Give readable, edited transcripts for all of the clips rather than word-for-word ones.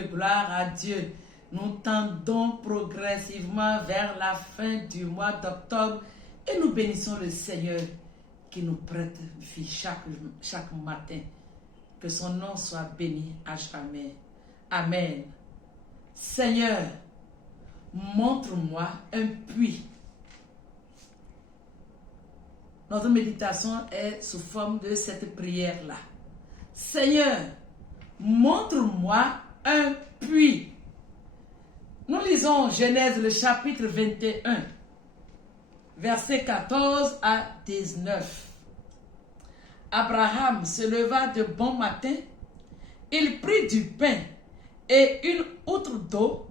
Dieu, gloire à Dieu. Nous tendons progressivement vers la fin du mois d'octobre et nous bénissons le Seigneur qui nous prête vie chaque matin. Que son nom soit béni à jamais. Amen. Seigneur, montre-moi un puits. Notre méditation est sous forme de cette prière-là. Seigneur, montre-moi un puits. Nous lisons Genèse le chapitre 21, versets 14 à 19. Abraham se leva de bon matin, il prit du pain et une outre d'eau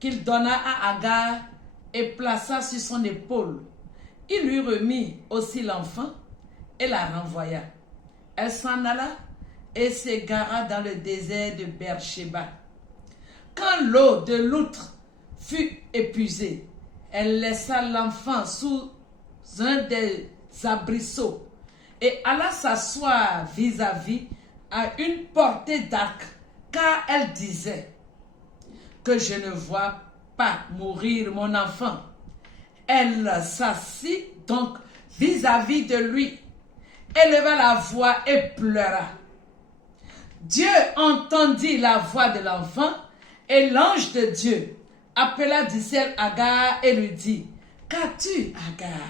qu'il donna à Agar et plaça sur son épaule. Il lui remit aussi l'enfant et la renvoya. Elle s'en alla et s'égara dans le désert de Beersheba. Quand l'eau de l'outre fut épuisée, elle laissa l'enfant sous un des arbrisseaux et alla s'asseoir vis-à-vis à une portée d'arc, car elle disait que je ne vois pas mourir mon enfant. Elle s'assit donc vis-à-vis de lui, éleva la voix et pleura. Dieu entendit la voix de l'enfant et l'ange de Dieu appela du ciel Agar et lui dit, « Qu'as-tu, Agar?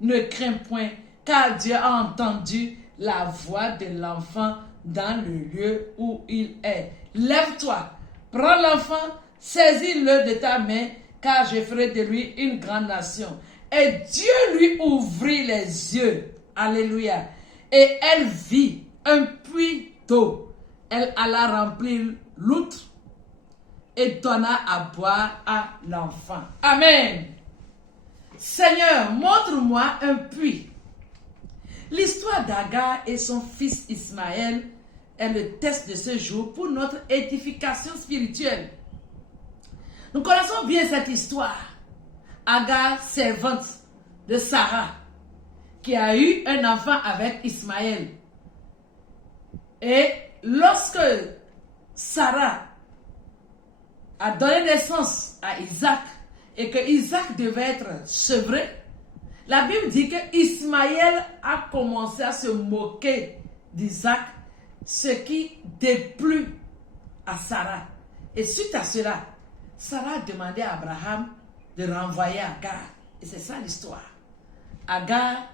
Ne crains point, car Dieu a entendu la voix de l'enfant dans le lieu où il est. Lève-toi, prends l'enfant, saisis-le de ta main, car je ferai de lui une grande nation. » Et Dieu lui ouvrit les yeux. Alléluia. Et elle vit un puits d'eau. Elle alla remplir l'outre et donna à boire à l'enfant. Amen. Seigneur, montre-moi un puits. L'histoire d'Agar et son fils Ismaël est le test de ce jour pour notre édification spirituelle. Nous connaissons bien cette histoire. Agar, servante de Sarah, qui a eu un enfant avec Ismaël. Et lorsque Sarah a donné naissance à Isaac et que Isaac devait être sevré, la Bible dit que Ismaël a commencé à se moquer d'Isaac, ce qui déplut à Sarah. Et suite à cela, Sarah a demandé à Abraham de renvoyer Agar. Et c'est ça l'histoire. Agar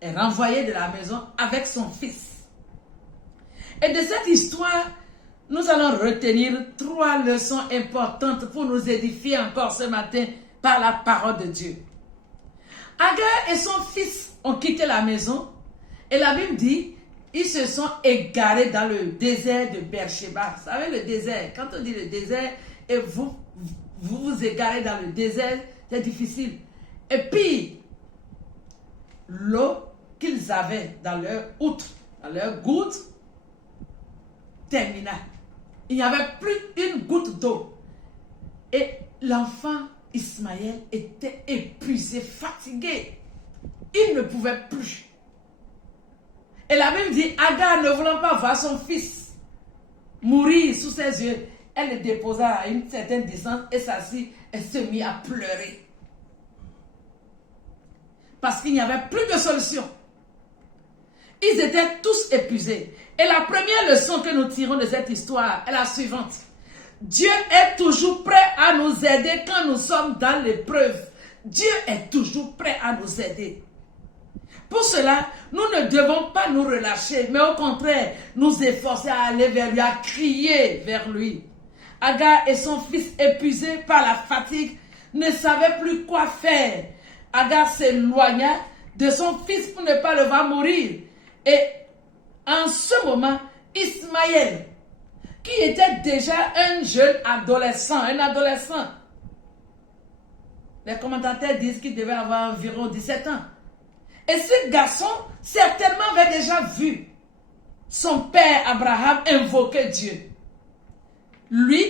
est renvoyée de la maison avec son fils. Et de cette histoire, nous allons retenir 3 leçons importantes pour nous édifier encore ce matin par la parole de Dieu. Agar et son fils ont quitté la maison et la Bible dit ils se sont égarés dans le désert de Beersheba. Vous savez le désert, quand on dit le désert et vous vous égarez dans le désert, c'est difficile. Et puis, l'eau qu'ils avaient dans leur outre, dans leur goutte, termina. Il n'y avait plus une goutte d'eau. Et l'enfant Ismaël était épuisé, fatigué. Il ne pouvait plus. Et la Bible dit, Agar, ne voulant pas voir son fils mourir sous ses yeux, elle le déposa à une certaine distance et s'assit et se mit à pleurer. Parce qu'il n'y avait plus de solution. Ils étaient tous épuisés. Et la première leçon que nous tirons de cette histoire est la suivante. Dieu est toujours prêt à nous aider quand nous sommes dans l'épreuve. Dieu est toujours prêt à nous aider. Pour cela, nous ne devons pas nous relâcher, mais au contraire, nous efforcer à aller vers lui, à crier vers lui. Agar et son fils, épuisés par la fatigue, ne savaient plus quoi faire. Agar s'éloigna de son fils pour ne pas le voir mourir. Et en ce moment, Ismaël, qui était déjà un jeune adolescent, les commentateurs disent qu'il devait avoir environ 17 ans. Et ce garçon, certainement, avait déjà vu son père Abraham invoquer Dieu. Lui,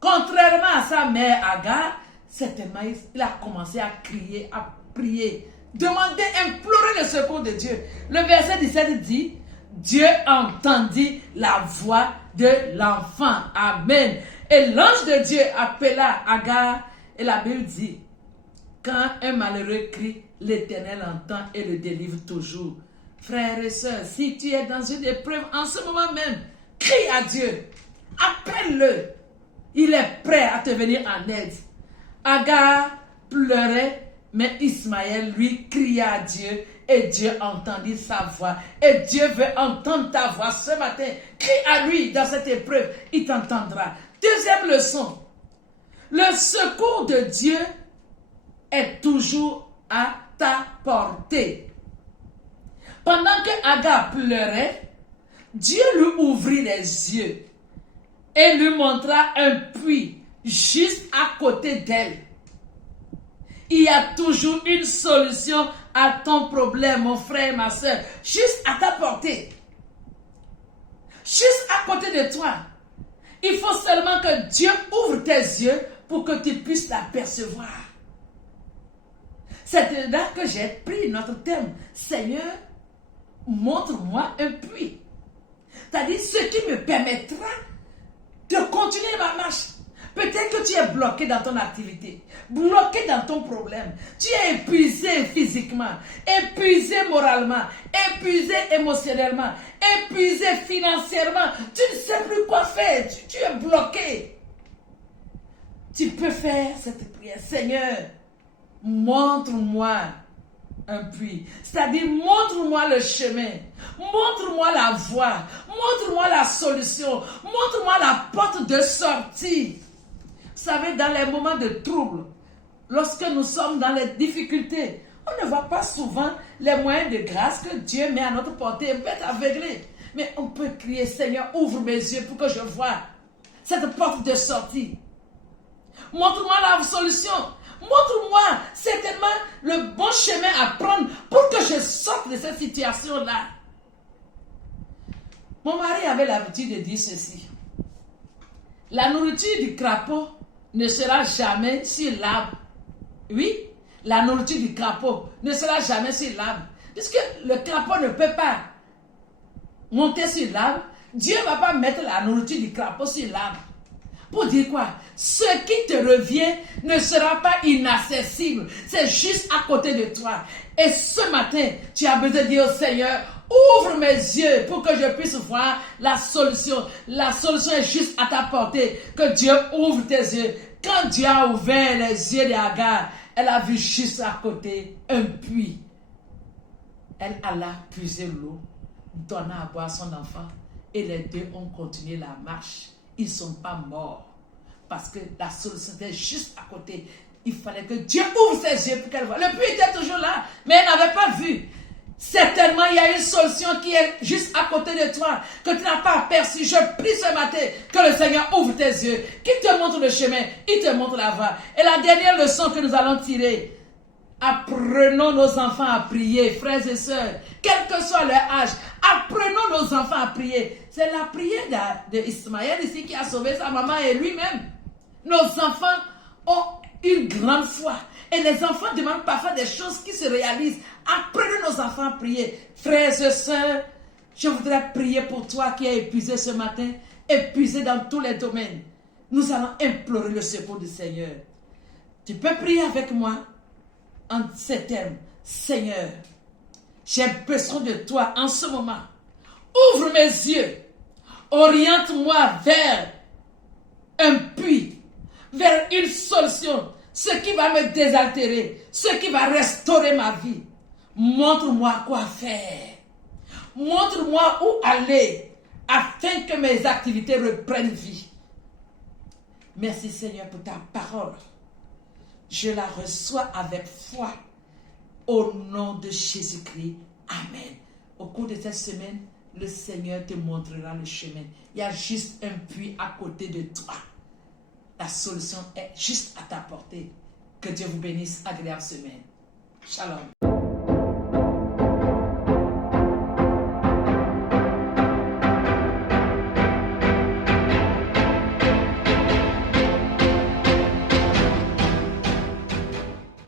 contrairement à sa mère Agar, certainement, il a commencé à crier, à prier, demander, implorer le secours de Dieu. Le verset 17 dit, Dieu entendit la voix de l'enfant. Amen. Et l'ange de Dieu appela Agar et la Bible dit, quand un malheureux crie, l'Éternel entend et le délivre toujours. Frères et sœurs, si tu es dans une épreuve en ce moment même, crie à Dieu, appelle-le. Il est prêt à te venir en aide. Agar pleurait, mais Ismaël lui cria à Dieu et Dieu entendit sa voix. Et Dieu veut entendre ta voix ce matin. Crie à lui dans cette épreuve, il t'entendra. Deuxième leçon, le secours de Dieu est toujours à ta portée. Pendant que Agar pleurait, Dieu lui ouvrit les yeux et lui montra un puits juste à côté d'elle. Il y a toujours une solution à ton problème, mon frère et ma soeur, juste à ta portée. Juste à côté de toi. Il faut seulement que Dieu ouvre tes yeux pour que tu puisses l'apercevoir. C'est là que j'ai pris notre thème. Seigneur, montre-moi un puits. C'est-à-dire ce qui me permettra de continuer ma marche. Peut-être que tu es bloqué dans ton activité, bloqué dans ton problème. Tu es épuisé physiquement, épuisé moralement, épuisé émotionnellement, épuisé financièrement. Tu ne sais plus quoi faire, tu es bloqué. Tu peux faire cette prière. Seigneur, montre-moi un puits. C'est-à-dire, montre-moi le chemin. Montre-moi la voie. Montre-moi la solution. Montre-moi la porte de sortie. Vous savez, dans les moments de trouble, lorsque nous sommes dans les difficultés, on ne voit pas souvent les moyens de grâce que Dieu met à notre portée. On peut être aveuglé. Mais on peut crier, Seigneur, ouvre mes yeux pour que je voie cette porte de sortie. Montre-moi la solution. Montre-moi certainement le bon chemin à prendre pour que je sorte de cette situation-là. Mon mari avait l'habitude de dire ceci. La nourriture du crapaud ne sera jamais sur l'arbre. Oui, la nourriture du crapaud ne sera jamais sur l'arbre. Puisque le crapaud ne peut pas monter sur l'arbre, Dieu ne va pas mettre la nourriture du crapaud sur l'arbre. Pour dire quoi? Ce qui te revient ne sera pas inaccessible. C'est juste à côté de toi. Et ce matin, tu as besoin de dire au Seigneur, ouvre mes yeux pour que je puisse voir la solution. La solution est juste à ta portée. Que Dieu ouvre tes yeux. Quand Dieu a ouvert les yeux d'Agar, elle a vu juste à côté un puits. Elle alla puiser l'eau, donna à boire à son enfant. Et les deux ont continué la marche. Ils ne sont pas morts. Parce que la solution était juste à côté. Il fallait que Dieu ouvre ses yeux pour qu'elle voie. Le puits était toujours là, mais elle n'avait pas vu. Certainement, il y a une solution qui est juste à côté de toi, que tu n'as pas aperçu. Je prie ce matin que le Seigneur ouvre tes yeux, qu'il te montre le chemin, il te montre la voie. Et la dernière leçon que nous allons tirer, apprenons nos enfants à prier, frères et sœurs, quel que soit leur âge, apprenons nos enfants à prier. C'est la prière d'Ismaël ici qui a sauvé sa maman et lui-même. Nos enfants ont une grande foi. Et les enfants demandent parfois des choses qui se réalisent. Apprenez nos enfants à prier. Frères et sœurs, je voudrais prier pour toi qui es épuisé ce matin, épuisé dans tous les domaines. Nous allons implorer le secours du Seigneur. Tu peux prier avec moi en ces termes. Seigneur, j'ai besoin de toi en ce moment. Ouvre mes yeux. Oriente-moi vers un puits, vers une solution, ce qui va me désaltérer, ce qui va restaurer ma vie. Montre-moi quoi faire. Montre-moi où aller afin que mes activités reprennent vie. Merci Seigneur pour ta parole. Je la reçois avec foi. Au nom de Jésus-Christ. Amen. Au cours de cette semaine, le Seigneur te montrera le chemin. Il y a juste un puits à côté de toi. La solution est juste à ta portée. Que Dieu vous bénisse. Agréable semaine. Shalom.